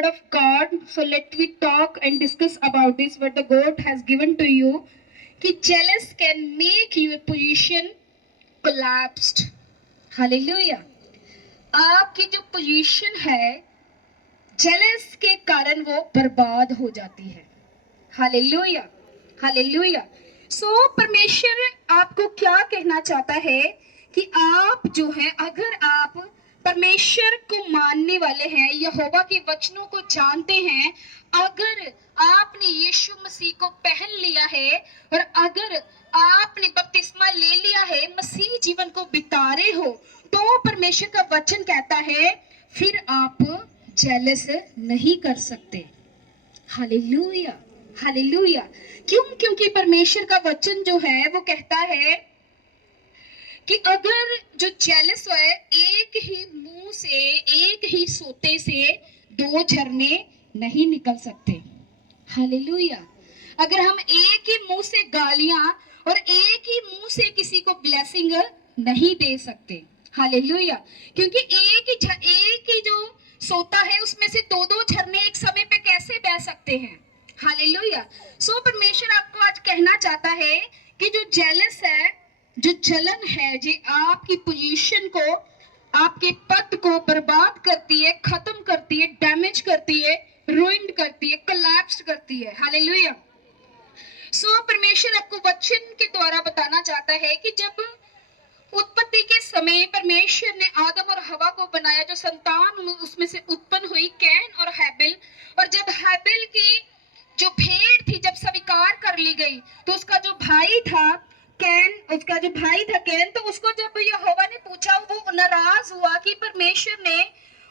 word of God. So let we talk and discuss about this what the God has given to you. कि jealous can make your position collapsed. Hallelujah. आपकी जो position है jealous के कारण वो बर्बाद हो जाती है. Hallelujah, hallelujah. सो परमेश्वर आपको क्या कहना चाहता है कि आप जो है अगर आप परमेश्वर को मानने वाले हैं, यहोवा के वचनों को जानते हैं, अगर आपने यीशु मसीह को पहन लिया है और अगर आपने बपतिस्मा ले लिया है, मसीह जीवन को बिता रहे हो, तो परमेश्वर का वचन कहता है फिर आप जेलस नहीं कर सकते. Hallelujah, hallelujah. क्यों? क्योंकि परमेश्वर का वचन जो है वो कहता है कि अगर जो जेलस है, एक ही मुंह से, एक ही सोते से दो झरने नहीं निकल सकते. हालेलुया. अगर हम एक ही मुंह से गालियां और एक ही मुंह से किसी को ब्लेसिंग नहीं दे सकते. हालेलुया. क्योंकि एक ही जो सोता है उसमें से दो दो झरने एक समय पे कैसे बह सकते हैं. हालेलुया. सो परमेश्वर आपको आज कहना चाहता है कि जो जेलस है, जो जलन है, जो आपकी पोजीशन को, आपके पद को बर्बाद करती है, खत्म करती है, डैमेज करती है, रुइंड करती है, कोलैप्स करती है. हालेलुया. सो परमेश्वर आपको वचन के द्वारा बताना चाहता है कि जब उत्पत्ति के समय परमेश्वर ने आदम और हवा को बनाया, जो संतान उसमें से उत्पन्न हुई कैन और हैबिल, और जब हैबिल की जो भेड़ थी जब स्वीकार कर ली गई तो उसका जो भाई था कैन, तो उसको जब यहोवा ने पूछा, वो नाराज हुआ कि परमेश्वर ने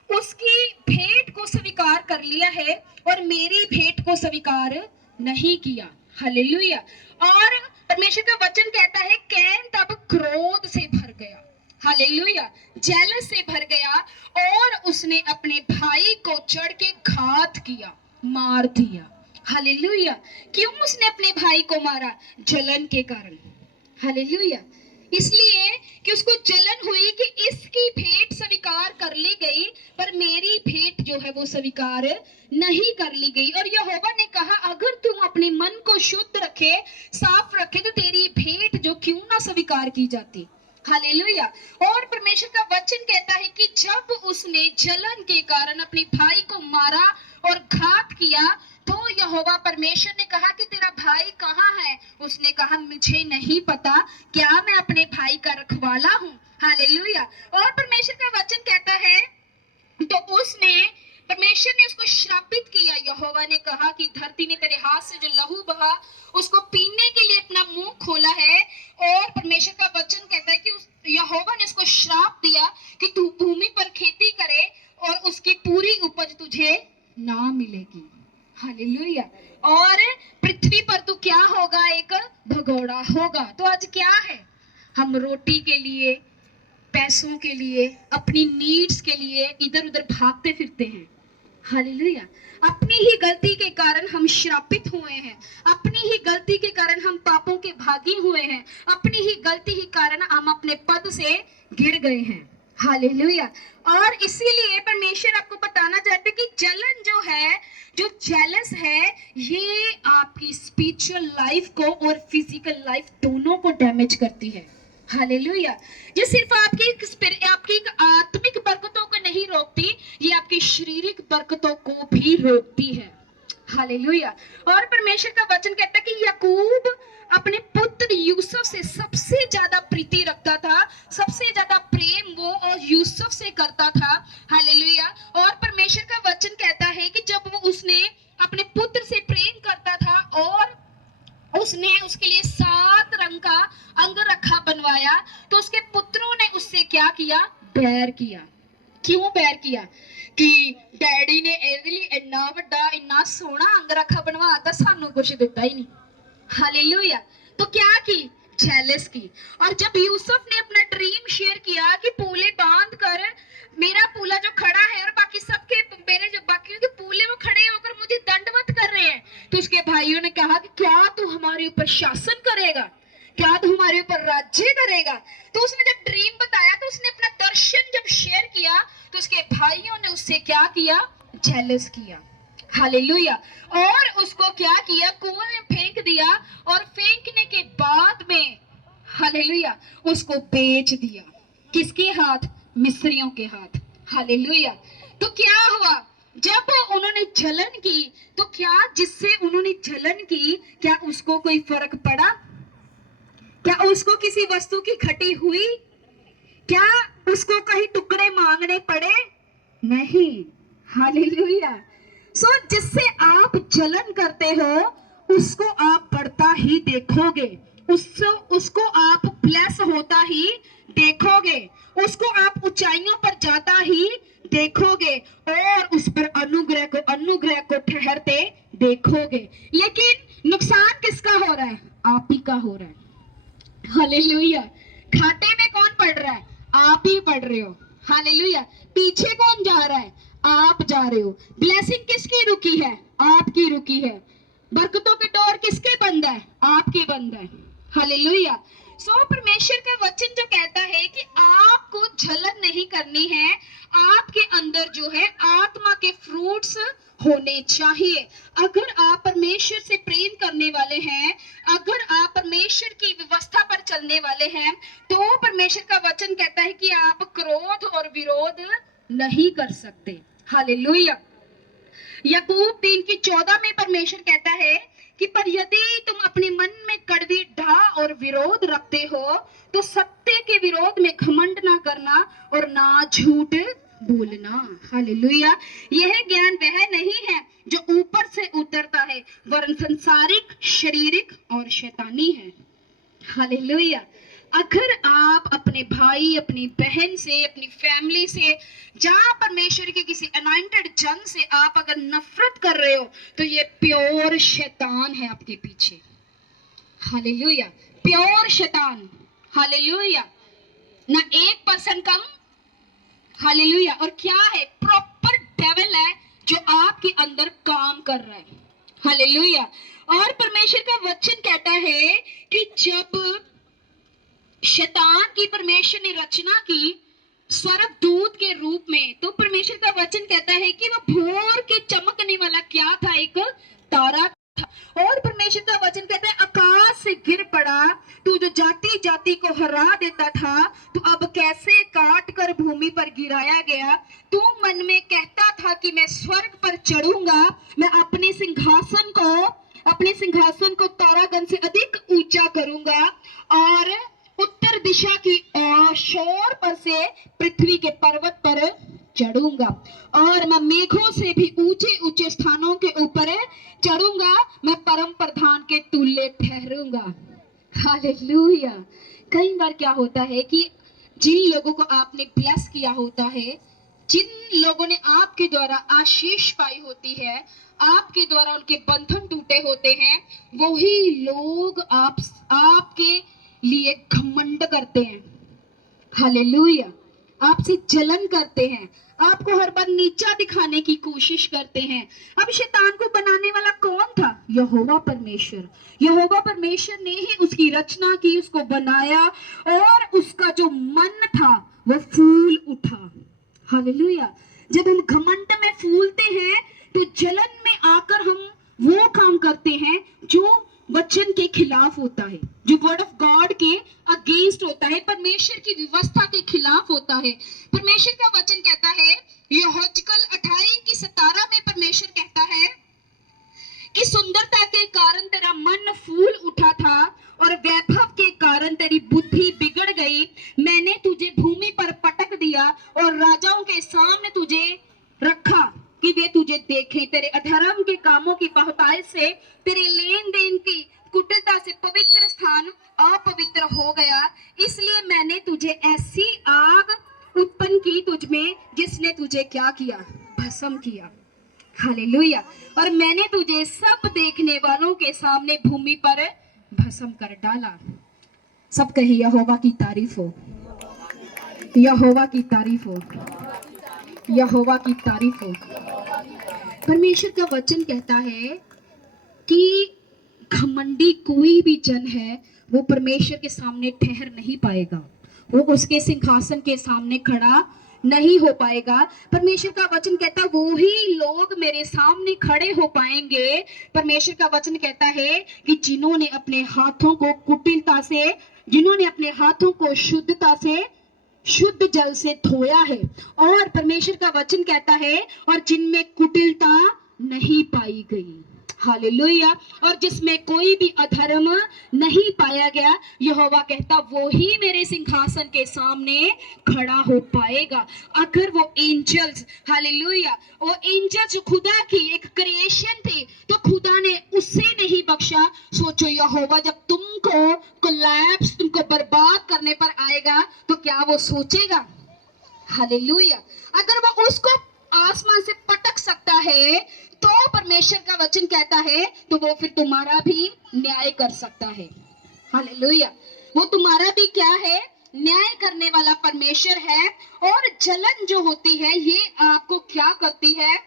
उसकी भेंट को स्वीकार कर लिया है और मेरी भेंट को स्वीकार नहीं किया. हालेलुया. और परमेश्वर का वचन कहता है कैन तब क्रोध से भर गया. हालेलुया. जेलस से भर गया और उसने अपने भाई को चढ़ के घात किया, मार दिया. हालेलुया. क्यों उसने अपने भाई को मारा? जलन के कारण. हालेलुया. इसलिए कि उसको जलन हुई कि इसकी भेंट स्वीकार कर ली गई पर मेरी भेंट जो है वो स्वीकार नहीं कर ली गई. और यहोवा ने कहा अगर तू अपने मन को शुद्ध रखे, साफ रखे, तो तेरी भेंट जो क्यों ना स्वीकार की जाती. हालेलुया. और परमेश्वर का वचन कहता है कि जब उसने जलन के कारण अपने भाई को मारा और घात किया, तो यहोवा परमेश्वर ने कहा कि तेरा भाई कहाँ है? उसने कहा मुझे नहीं पता, क्या मैं अपने भाई का रखवाला हूँ. हालेलुया. और परमेश्वर का वचन कहता है तो परमेश्वर ने उसको श्रापित किया. यहोवा ने कहा कि धरती ने तेरे हाथ से जो लहू बहा उसको पीने के लिए अपना मुंह खोला है. और परमेश्वर का वचन कहता है कि यहोवा ने उसको श्राप दिया कि तू भूमि पर खेती करे और उसकी पूरी उपज तुझे ना मिलेगी. हालेलुया. और पृथ्वी पर तू क्या होगा? एक भगोड़ा होगा. तो आज क्या है? हम रोटी के लिए, पैसों के लिए, अपनी नीड्स के लिए इधर उधर भागते फिरते हैं. हालेलुया. अपनी ही गलती के कारण हम श्रापित हुए हैं, अपनी ही गलती के कारण हम पापों के भागी हुए हैं, अपनी ही गलती के कारण हम अपने पद से गिर गए हैं. हालेलुया. और इसीलिए परमेश्वर आपको बताना चाहते कि जलन जो है, जो जेलस है, ये आपकी स्पिरिचुअल लाइफ को और फिजिकल लाइफ दोनों को डैमेज करती है. हालेलुया. ये सिर्फ आपकी आत्मिक बरकतों को नहीं रोकती, ये आपकी शारीरिक बरकतों को भी रोकती है. हालेलुया. और परमेश्वर का वचन कहता है कि याकूब अपने पुत्र यूसुफ से सबसे ज्यादा प्रीति रखता था, सबसे ज्यादा प्रेम वो और यूसुफ से करता था. हालेलुया. और परमेश्वर का वचन कहता है कि जब वो उसने अपने पुत्र से प्रेम करता था और उसने उसके लिए 7 रंग का अंगरखा बनवाया, तो उसके पुत्रों ने उससे क्या किया? बैर किया. क्यों बैर किया? कि डैडी ने ਇਹਦੇ ਲਈ ਇੰਨਾ ਵੱਡਾ ਇੰਨਾ ਸੋਹਣਾ अंगरखा बनवाता, सानू कुछ दिता ही नहीं. हालेलुया. तो क्या की? जेलस की. और जब यूसुफ ने अपना ड्रीम शेयर किया कि पूले बांध कर, मेरा पूला जो खड़ा है और बाकी सबके मेरे जो बाकी के पूले वो खड़े होकर मुझे दंडवत कर रहे हैं, तो उसके भाइयों ने कहा कि क्या तू हमारे ऊपर शासन करेगा? क्या तू हमारे ऊपर राज्य करेगा? तो उसने जब ड्रीम बताया तो उसने अपना दर्शन जब शेयर किया तो उसके भाइयों ने उससे क्या किया? जेलस किया। हालेलुया। और उसको क्या किया, कुएं में फेंक दिया, और फेंकने के बाद में हालेलुया उसको बेच दिया। किसके हाथ? मिस्रियों के हाथ। हालेलुया। तो क्या हुआ, जब उन्होंने जलन की, तो क्या जिससे उन्होंने जलन की, क्या उसको कोई फर्क पड़ा? क्या उसको किसी वस्तु की घटी हुई? क्या उसको कहीं टुकड़े मांगने पड़े? नहीं। हालेलुया। सो जिससे आप जलन करते हो उसको आप बढ़ता ही देखोगे, उसको उसको आप ब्लेस होता ही देखोगे, उसको आप ऊंचाइयों पर जाता ही देखोगे, और उस पर अनुग्रह को ठहरते देखोगे। लेकिन नुकसान किसका हो रहा है? आप ही का हो रहा है। हालेलुया। घाटे में कौन पड़ रहा है? आप ही पड़ रहे हो। हालेलुया। पीछे कौन जा रहा है? आप जा रहे हो। ब्लेसिंग किसकी रुकी है? आपकी रुकी है। बरकतों के डोर किसके बंद है? आपके बंद है। हालेलुया। सो परमेश्वर का वचन जो कहता है कि आपको जलन नहीं करनी है, आपके अंदर जो है आत्मा के फ्रूट्स होने चाहिए। अगर आप परमेश्वर से प्रेम करने वाले हैं, अगर आप परमेश्वर की व्यवस्था पर चलने वाले हैं, तो परमेश्वर का वचन कहता है कि आप क्रोध और विरोध नहीं कर सकते। हालेलुया। याकूब 3:14 में परमेश्वर कहता है कि पर यदि तुम अपने मन में कड़वी ढाह और विरोध रखते हो, तो सत्य के विरोध में घमंड ना करना और ना झूठ बोलना। हालेलुया। यह ज्ञान वह नहीं है जो ऊपर से उतरता है, वरन संसारिक, शारीरिक और शैतानी है। हालेलुया। अगर आप अपने भाई, अपनी बहन से, अपनी फैमिली से, जहां परमेश्वर के किसी अनॉइंटेड जन से आप अगर नफरत कर रहे हो, तो ये प्योर शैतान है आपके पीछे। हालेलुया। प्योर शैतान। हालेलुया। ना 1% कम। हालेलुया। और क्या है? प्रॉपर डेविल है जो आपके अंदर काम कर रहा है। हालेलुया। और परमेश्वर का वचन कहता है कि जब शैतान की परमेश्वर ने रचना की स्वर्गदूत के रूप में, तो परमेश्वर का वचन कहता है कि वह भोर के चमकने वाला क्या था? एक तारा था। और परमेश्वर का वचन कहता है आकाश से गिर पड़ा, तू जो जाति जाति को हरा देता था, तो अब कैसे काट कर भूमि पर गिराया गया। तू मन में कहता था कि मैं स्वर्ग पर चढ़ूंगा, मैं अपने सिंहासन को तारागण से अधिक ऊंचा करूंगा, और उत्तर दिशा की ओर शोर पर से पृथ्वी के पर्वत पर चढ़ूंगा, और मैं मेघों से भी ऊंचे ऊंचे स्थानों के ऊपर चढ़ूंगा, मैं परम प्रधान के तुल्य ठहरूंगा। हालेलुया। कई बार क्या होता है कि जिन लोगों को आपने ब्लेस किया होता है, जिन लोगों ने आपके द्वारा आशीष पाई होती है, आपके द्वारा उनके बंधन टूटे होते हैं, वही लोग आपके लिए घमंड करते हैं। हालेलुया। आपसे जलन करते हैं, आपको हर बार नीचा दिखाने की कोशिश करते हैं। अब शैतान को बनाने वाला कौन था? यहोवा परमेश्वर। यहोवा परमेश्वर ने ही उसकी रचना की, उसको बनाया, और उसका जो मन था वो फूल उठा। हालेलुया। जब हम घमंड में फूलते हैं, तो जलन में आकर हम वो काम करते हैं जो वचन के खिलाफ होता है, जो वर्ड ऑफ गॉड के अगेंस्ट होता है, परमेश्वर की व्यवस्था के खिलाफ होता है। परमेश्वर का वचन कहता है यहोजकल 28:17 में परमेश्वर कहता है कि सुंदरता के कारण तेरा मन फूल उठा था, और वैभव के कारण तेरी बुद्धि बिगड़ गई। मैंने तुझे भूमि पर पटक दिया और राजाओं के सामने तुझे रखा कि वे तुझे देखें। तेरे अधर्म के कामों की बहुतायत से, तेरे लेन देन की कुटिलता से पवित्र स्थान अपवित्र हो गया। इसलिए मैंने तुझे ऐसी आग उत्पन्न की तुझ में, जिसने तुझे क्या किया? भस्म किया। हालेलुया। और मैंने तुझे सब देखने वालों के सामने भूमि पर भस्म कर डाला। सब कहिए यहोवा की तारीफ हो, यहोवा की तारीफ हो, यहोवा की तारीफ हो। परमेश्वर का वचन कहता है कि घमंडी कोई भी जन है, वो परमेश्वर के सामने ठहर नहीं पाएगा, वो उसके सिंहासन के सामने खड़ा नहीं हो पाएगा। परमेश्वर का वचन कहता है वो ही लोग मेरे सामने खड़े हो पाएंगे। परमेश्वर का वचन कहता है कि जिन्होंने अपने हाथों को कुटिलता से, जिन्होंने अपने हाथों को शुद्धता से, शुद्ध जल से धोया है। और परमेश्वर का वचन कहता है और जिनमें कुटिलता नहीं पाई गई। हालेलुया। और जिसमें कोई भी अधर्म नहीं पाया गया, यहोवा कहता वो ही मेरे सिंहासन के सामने खड़ा हो पाएगा। अगर वो एंजल्स, हालेलुया, वो एंजल्स जो खुदा की एक क्रिएशन थी, तो खुदा ने उससे नहीं बख्शा। सोचो यहोवा जब तुमको कोलैप्स, तुमको बर्बाद करने पर आएगा तो क्या वो सोचेगा? हालेलुया। अगर वो उसको आसमान से पटक सकता है तो परमेश्वर का वचन कहता है तो वो फिर तुम्हारा भी न्याय कर सकता है। हालेलुया। वो तुम्हारा भी क्या है? न्याय करने वाला परमेश्वर है। और जलन जो होती है ये आपको क्या करती है?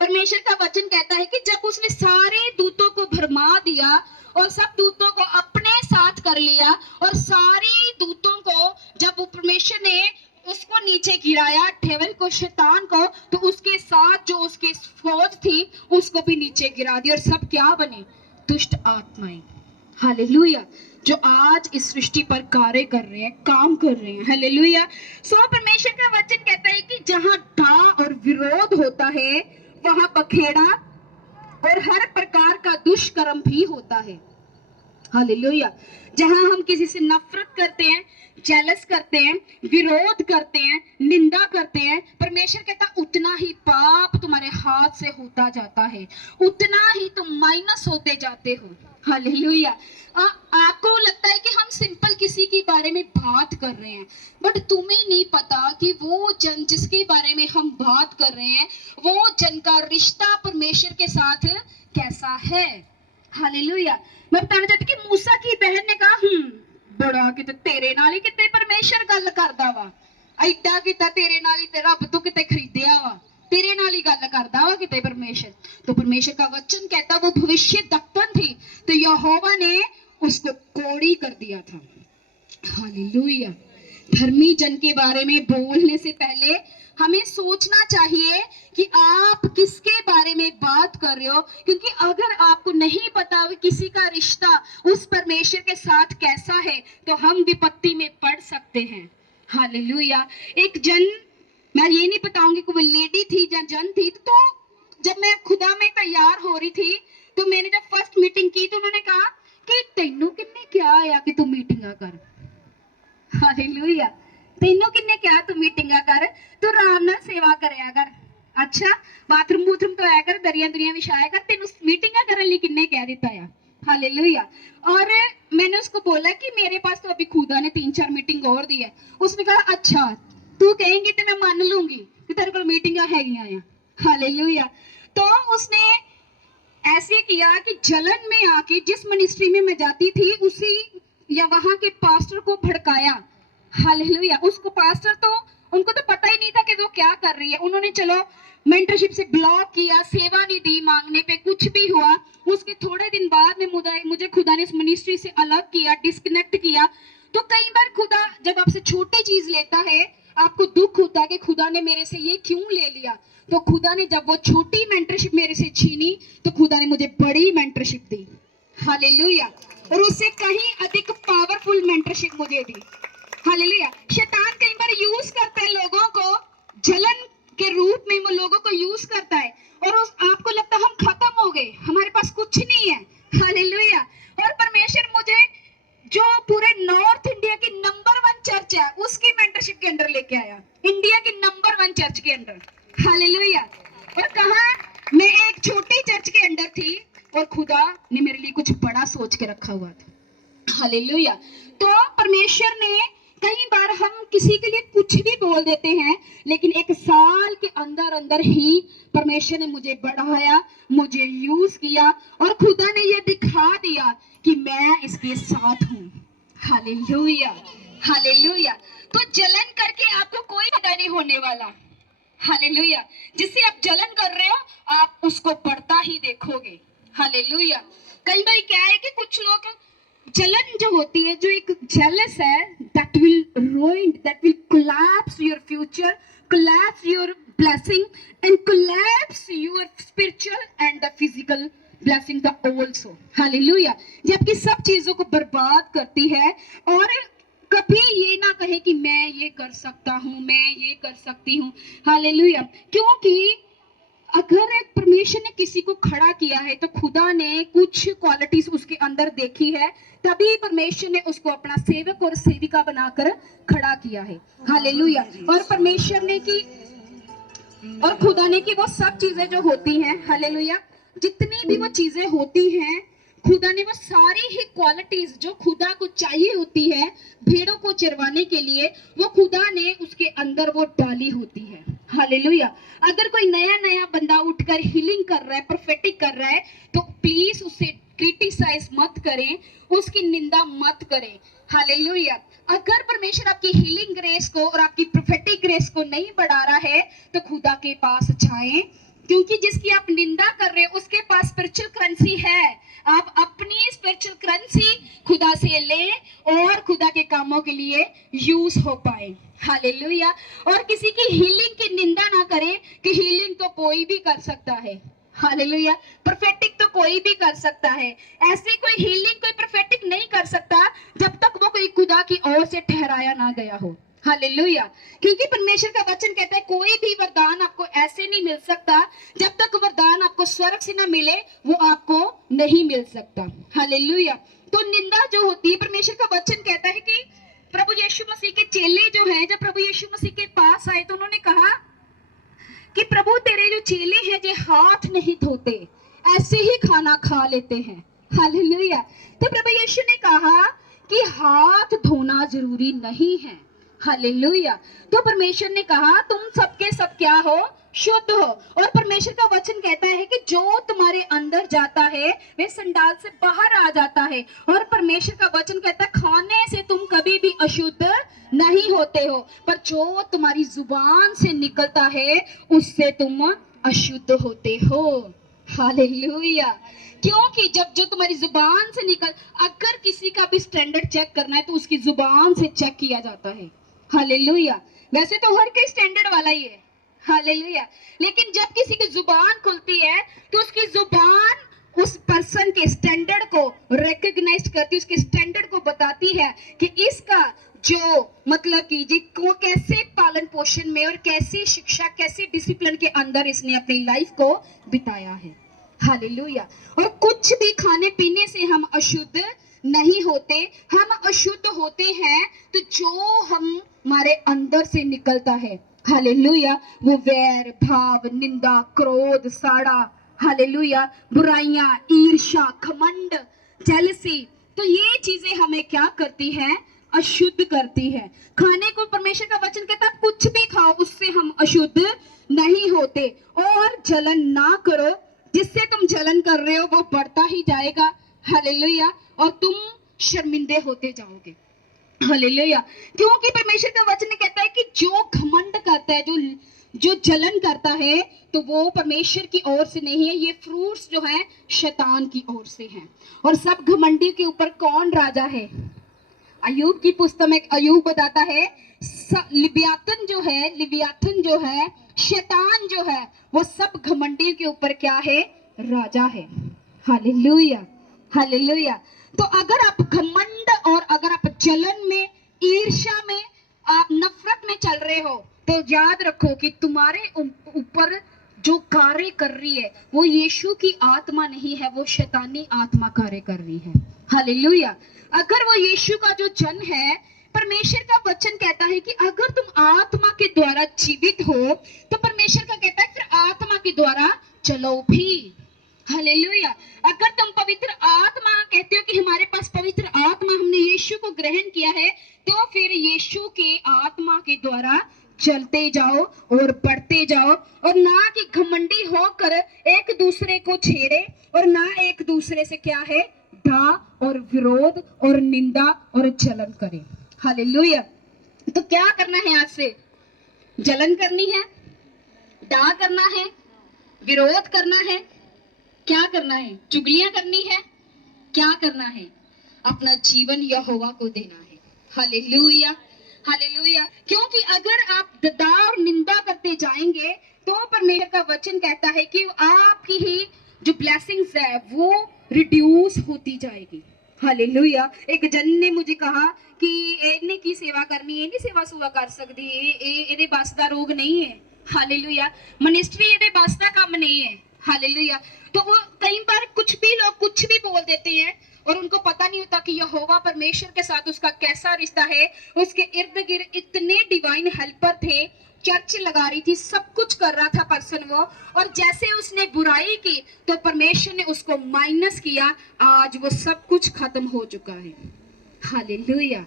परमेश्वर का वचन कहता है कि जब उसने सारे दूतों को भरमा दिया और सब दूतों को अपने साथ कर लिया, और सारे दूतों को जब वो परमेश्वर ने उसको नीचे गिराया, डेविल को, शैतान को, तो उसके साथ जो उसकी फौज थी उसको भी नीचे गिरा दिया। और सब क्या बने? दुष्ट आत्माएं। हालेलुया। जो आज इस सृष्टि पर कार्य कर रहे हैं, काम कर रहे हैं। हालेलुया। सो परमेश्वर का वचन कहता है कि जहां डा और विरोध होता है वहां बखेड़ा और हर प्रकार का दुष्कर्म भी होता है। हालेलुया। जहां हम किसी से नफरत करते हैं, जेलस करते हैं, विरोध करते हैं, निंदा करते हैं, परमेश्वर कहता उतना ही पाप तुम्हारे हाथ से होता जाता है, उतना ही तुम माइनस होते जाते हो। हालेलुया। आपको लगता है कि हम सिंपल किसी के बारे में बात कर रहे हैं, बट तुम्हें नहीं पता कि वो जन जिसके बारे में हम बात कर रहे हैं, वो जन का रिश्ता परमेश्वर के साथ कैसा है। हालेलुया। मैं बताना चाहती कि मूसा की बहन ने कहा बड़ा किते तेरे नाल ही किते परमेश्वर गल करदा वा, ऐडा किता तेरे नाल ही ते रब तू किते खरीदया वा, तेरे नाल ही गल करदा वा किते परमेश्वर। तो परमेश्वर का वचन कहता वो भविष्य दक्तन थी, तो यहोवा ने उसको कोड़ी कर दिया था। हालेलुया। धर्मी जन के बारे में बोलने से पहले हमें सोचना चाहिए कि आप किसके बारे में बात कर रहे हो, क्योंकि अगर आपको नहीं पता किसी का रिश्ता उस परमेश्वर के साथ कैसा है तो हम विपत्ति में पड़ सकते हैं। हालेलुया। एक जन, मैं ये नहीं बताऊंगी कोई लेडी थी या जन थी, तो जब मैं खुदा में तैयार हो रही थी तो मैंने जब फर्स्ट मीटिंग की तो उन्होंने कहा कि तेनू किन्ने क्या आया कि तू मीटिंगा कर। हालेलुया। तेनों किन्ने क्या तू मीटिंगा कर, तू आराम नाल सेवा करया कर, अच्छा बाथरूम बूथरूम तो आया कर, दरिया दुनिया विछाया कर, तेनू मीटिंगा करने लिए किन्ने कह दिता है। हालेलुया। और मैंने उसको बोला कि मेरे पास तो अभी खुदा ने 3-4 मीटिंग और दी है। उसने कहा अच्छा तू कहेंगी तो मैं मान लूंगी कि तेरे को मीटिंगा हैगियां आ। हालेलुया। तो उसने ऐसे किया कि जलन में आके जिस मिनिस्ट्री में मैं जाती थी उसी या वहां के पास्टर को भड़काया। हालेलुया। उसको पास्टर तो उनको तो पता ही नहीं था कि वो क्या कर रही है। उन्होंने चलो मेंटरशिप से ब्लॉक किया, सेवा नहीं दी, मांगने पे कुछ भी हुआ। उसके थोड़े दिन बाद में मुझे खुदा ने इस मिनिस्ट्री से अलग किया, डिस्कनेक्ट किया। तो कई बार खुदा जब आपसे छोटी चीज लेता है आपको दुख होता है कि खुदा ने मेरे से ये क्यों ले लिया। तो खुदा ने जब वो छोटी मेंटरशिप मेरे से छीनी तो खुदा ने मुझे बड़ी मेंटरशिप दी। हालेलुया। और उससे कहीं अधिक पावरफुल मेंटरशिप मुझे दी। हालेलुया। शैतान कई बार यूज करता है लोगों को, जलन के रूप में वो लोगों को यूज करता है, और उस आपको लगता है हम खत्म हो गए, हमारे पास कुछ नहीं है। हालेलुया। और परमेश्वर मुझे जो पूरे नॉर्थ इंडिया की नंबर 1 चर्च है उसकी मेंटरशिप के अंदर लेके आया, इंडिया की नंबर 1 चर्च के अंदर। हालेलुया। और कहा मैं एक छोटी चर्च के अंदर थी और खुदा ने मेरे लिए कुछ बड़ा सोच के रखा हुआ था। हालेलुया। तो परमेश्वर ने कई बार हम किसी के लिए कुछ भी बोल देते हैं, लेकिन 1 साल के अंदर अंदर ही परमेश्वर ने मुझे बढ़ाया, मुझे यूज किया, और खुदा ने ये दिखा दिया कि मैं इसके साथ हूँ। हालेलुया। हालेलुया। तो जलन करके आपको कोई फायदा नहीं होने वाला। हालेलुया। जिससे आप जलन कर रहे हो आप उसको बढ़ता ही देखोगे। हालेलुया। कई बार क्या है कि कुछ लोग जलन जो होती है, जो एक जेलस है, that will ruin, that will collapse your future, collapse your blessing and collapse your spiritual and the physical blessing the also. Hallelujah. ये आपकी सब चीजों को बर्बाद करती है। और कभी ये ना कहे कि मैं ये कर सकता हूँ, मैं ये कर सकती हूँ। हालेलुया। क्योंकि अगर एक परमेश्वर ने किसी को खड़ा किया है तो खुदा ने कुछ क्वालिटीज उसके अंदर देखी है, तभी परमेश्वर ने उसको अपना सेवक और सेविका बनाकर खड़ा किया है। हालेलुया। और परमेश्वर ने की और खुदा ने की वो सब चीजें जो होती हैं, हालेलुया, जितनी भी वो चीजें होती हैं, खुदा ने वो सारी ही क्वालिटीज जो खुदा को चाहिए होती है भेड़ों को चरवाने के लिए, वो खुदा ने उसके अंदर वो डाली होती है। हालेलुया। अगर कोई नया नया बंदा उठकर हीलिंग कर रहा है, प्रोफेटिक कर रहा है, तो प्लीज उसे क्रिटिसाइज मत करें, उसकी निंदा मत करें। हालेलुया। अगर परमेश्वर आपकी हीलिंग ग्रेस को और आपकी प्रोफेटिक ग्रेस को नहीं बढ़ा रहा है, तो खुदा के पास जाएं, क्योंकि जिसकी आप निंदा कर रहे हैं उसके पास स्पिरिचुअल करेंसी है। आप अपनी स्पिरिचुअल करेंसी खुदा से लें और खुदा के कामों के लिए यूज हो पाए। हालेलुया। और किसी की हीलिंग की निंदा ना करें कि हीलिंग तो कोई भी कर सकता है। हालेलुया। प्रोफेटिक तो कोई भी कर सकता है। ऐसे कोई हीलिंग, कोई प्रोफेटिक नहीं कर सकता जब तक वो कोई खुदा की ओर से ठहराया ना गया हो। हालेलुया। क्योंकि परमेश्वर का वचन कहता है कोई भी वरदान आपको ऐसे नहीं मिल सकता, जब तक वरदान आपको स्वर्ग से ना मिले वो आपको नहीं मिल सकता। हालेलुया। तो निंदा जो होती है, परमेश्वर का वचन कहता है कि प्रभु यीशु मसीह के चेले जो हैं, जब प्रभु यीशु मसीह के पास आए तो उन्होंने कहा कि प्रभु तेरे जो चेले हैं जो हाथ नहीं धोते, ऐसे ही खाना खा लेते हैं। हालेलुया। तो प्रभु यीशु ने कहा कि हाथ धोना जरूरी नहीं है। हालेलुया। तो परमेश्वर ने कहा तुम सबके सब क्या हो, शुद्ध हो। और परमेश्वर का वचन कहता है कि जो तुम्हारे अंदर जाता है वे संडाल से बाहर आ जाता है। और परमेश्वर का वचन कहता है खाने से तुम कभी भी अशुद्ध नहीं होते हो, पर जो तुम्हारी जुबान से निकलता है उससे तुम अशुद्ध होते हो। हालेलुया। क्योंकि जब जो तुम्हारी जुबान से निकल, अगर किसी का भी स्टैंडर्ड चेक करना है तो उसकी जुबान से चेक किया जाता है। हालेलुया। वैसे तो हर कोई स्टैंडर्ड वाला ही है। हालेलुया। लेकिन जब किसी की जुबान खुलती है तो उसकी जुबान उस पर्सन के स्टैंडर्ड को रिकॉग्नाइज करती है, उसके स्टैंडर्ड को बताती है कि इसका जो मतलब कि जी को कैसे पालन पोषण में और कैसी शिक्षा, कैसे डिसिप्लिन के अंदर इसने अपनी लाइफ को बिताया है। हालेलुया। और कुछ भी खाने पीने से हम अशुद्ध नहीं होते, हम अशुद्ध होते हैं तो जो हमारे अंदर से निकलता है, हालेलुया, वो वैर, भाव, निंदा, क्रोध, साड़ा, हालेलुया, बुराइयां, ईर्ष्या, घमंड, जेलसी, तो ये चीजें हमें क्या करती हैं, अशुद्ध करती है। खाने को परमेश्वर का वचन कहता है कुछ भी खाओ उससे हम अशुद्ध नहीं होते। और जलन ना करो, जिससे तुम जलन कर रहे हो वो बढ़ता ही जाएगा। हालेलुया। और तुम शर्मिंदे होते जाओगे। हालेलुया। क्योंकि परमेश्वर का वचन कहता है कि जो घमंड करता है, जो जो जलन करता है, तो वो परमेश्वर की ओर से नहीं है, ये फ्रूट्स जो है शैतान की ओर से हैं। और सब घमंडी के ऊपर कौन राजा है? अयूब की पुस्तक में अयूब बताता है लिव्याथन जो है, शैतान जो है, वो सब घमंडी के ऊपर क्या है, राजा है। हालेलुया। हालेलुया। तो अगर आप घमंड और अगर आप जलन में, ईर्ष्या में, आप नफरत में चल रहे हो, तो याद रखो कि तुम्हारे ऊपर जो कार्य कर रही है वो यीशु की आत्मा नहीं है, वो शैतानी आत्मा कार्य कर रही है। हालेलुया। अगर वो यीशु का जो जन है, परमेश्वर का वचन कहता है कि अगर तुम आत्मा के द्वारा जीवित हो तो परमेश्वर का कहता है फिर आत्मा के द्वारा चलो भी। हालेलुया। अगर तुम पवित्र आत्मा कहते हो कि हमारे पास पवित्र आत्मा, हमने यीशु को ग्रहण किया है, तो फिर यीशु के आत्मा के द्वारा चलते जाओ और बढ़ते जाओ, और ना कि घमंडी होकर एक दूसरे को छेड़े और ना एक दूसरे से क्या है, डा और विरोध और निंदा और जलन करे। हालेलुया। तो क्या करना है? आज से जलन करनी है, डा करना है, विरोध करना है, क्या करना है? चुगलियां करनी है, क्या करना है? अपना जीवन यहोवा को देना है। Hallelujah, hallelujah. क्योंकि अगर आप दया और निंदा करते जाएंगे तो परमेश्वर का वचन कहता है कि आपकी ही जो ब्लेसिंग्स है वो रिड्यूस होती जाएगी। हालेलुया। एक जन ने मुझे कहा कि इन्हें की सेवा करनी है, इन्हें सेवा सुवा कर सकती है, ਇਹਦੇ बस ਦਾ रोग नहीं है। हालेलुया। मिनिस्ट्री ਇਹਦੇ बस ਦਾ काम नहीं है। हालेलुया। तो वो कई बार कुछ भी लोग कुछ भी बोल देते हैं और उनको पता नहीं होता कि यहोवा परमेश्वर के साथ उसका कैसा रिश्ता है। उसके इर्द गिर्द इतने डिवाइन हेल्पर थे, चर्च लगा रही थी, सब कुछ कर रहा था पर्सन वो, और जैसे उसने बुराई की तो परमेश्वर ने उसको माइनस किया। आज वो सब कुछ खत्म हो चुका है। हालेलुया।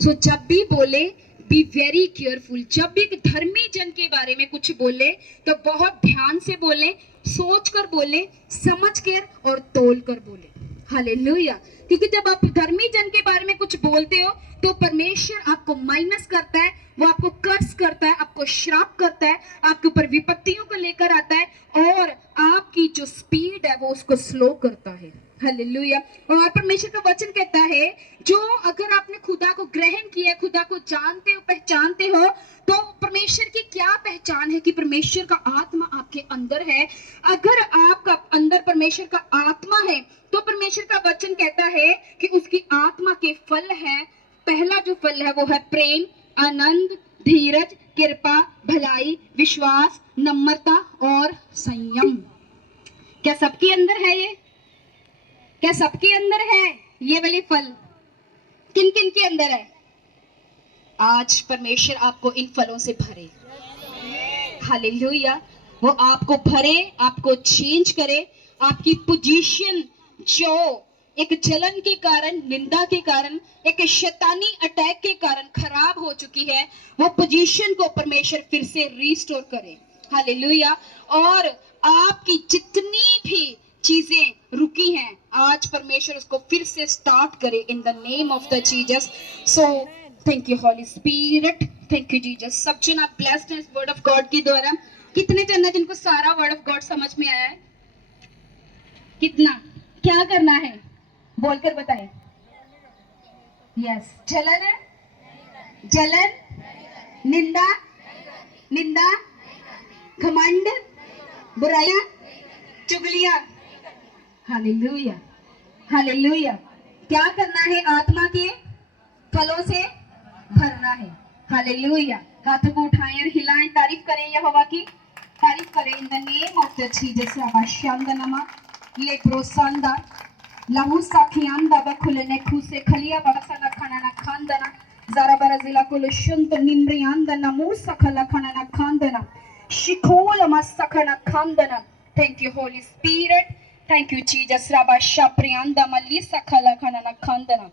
सो जब भी बोले बी वेरी केयरफुल। जब भी एक धर्मी जन के बारे में कुछ बोले तो बहुत ध्यान से बोले, सोच कर बोले, समझ कर और तोल कर बोले। हालेलुया। क्योंकि जब आप धर्मी जन के बारे में कुछ बोलते हो तो परमेश्वर आपको माइनस करता है, वो आपको कर्स करता है, आपको श्राप करता है, आपके ऊपर विपत्तियों को लेकर आता है और आपकी जो स्पीड है वो उसको स्लो करता है। हालेलुया। और परमेश्वर का वचन कहता है जो अगर आपने खुदा को ग्रहण किया, खुदा को जानते हो, पहचानते हो, तो परमेश्वर की क्या पहचान है कि परमेश्वर का आत्मा आपके अंदर है। अगर आपका अंदर परमेश्वर का आत्मा है तो परमेश्वर का वचन कहता है कि उसकी आत्मा के फल है। पहला जो फल है वो है प्रेम, आनंद, धीरज, कृपा, भलाई, विश्वास, नम्रता और संयम। क्या सबके अंदर है ये? क्या सबके अंदर है ये वाले फल? किन किन के अंदर है? आज परमेश्वर आपको इन फलों से भरे। हालेलुया। वो आपको भरे, आपको चेंज करे। आपकी पोजीशन जो एक जलन के कारण, निंदा के कारण, एक शैतानी अटैक के कारण खराब हो चुकी है, वो पोजीशन को परमेश्वर फिर से रिस्टोर करे। हालेलुया। और आपकी जितनी भी चीजें रुकी हैं आज परमेश्वर उसको फिर से स्टार्ट करे in the name of the Jesus. So thank you holy spirit, thank you Jesus. सब जन आप ब्लेस्ड हैं इस वर्ड ऑफ गॉड के द्वारा। कितने जन है जिनको सारा वर्ड ऑफ गॉड समझ में आया है? कितना? क्या करना है बोलकर बताएं। यस। जलन है, जलन, निंदा, निंदा, घमंड, बुराइयां, चुगलियां। Hallelujah, hallelujah. क्या करना है? आत्मा के फलों से भरना है। हालेलुया। हाथों को उठाएं और हिलाएं, तारीफ करें यहोवा की, तारीफ करें in the name of the Jesus. आबाशांदनमा ले प्रोसांदा लहू साखियांदा बखुलने खुसे खलिया बरसना खाना खांदना जरा बरजिला कुल शुंत निम्रियांदा नमू सखला खाना खांदना शिखोल मसखना खांदना। Thank you holy spirit, thank you Jesus. राबा शाप्रियांदा मल्ली सखला खाना खांदना।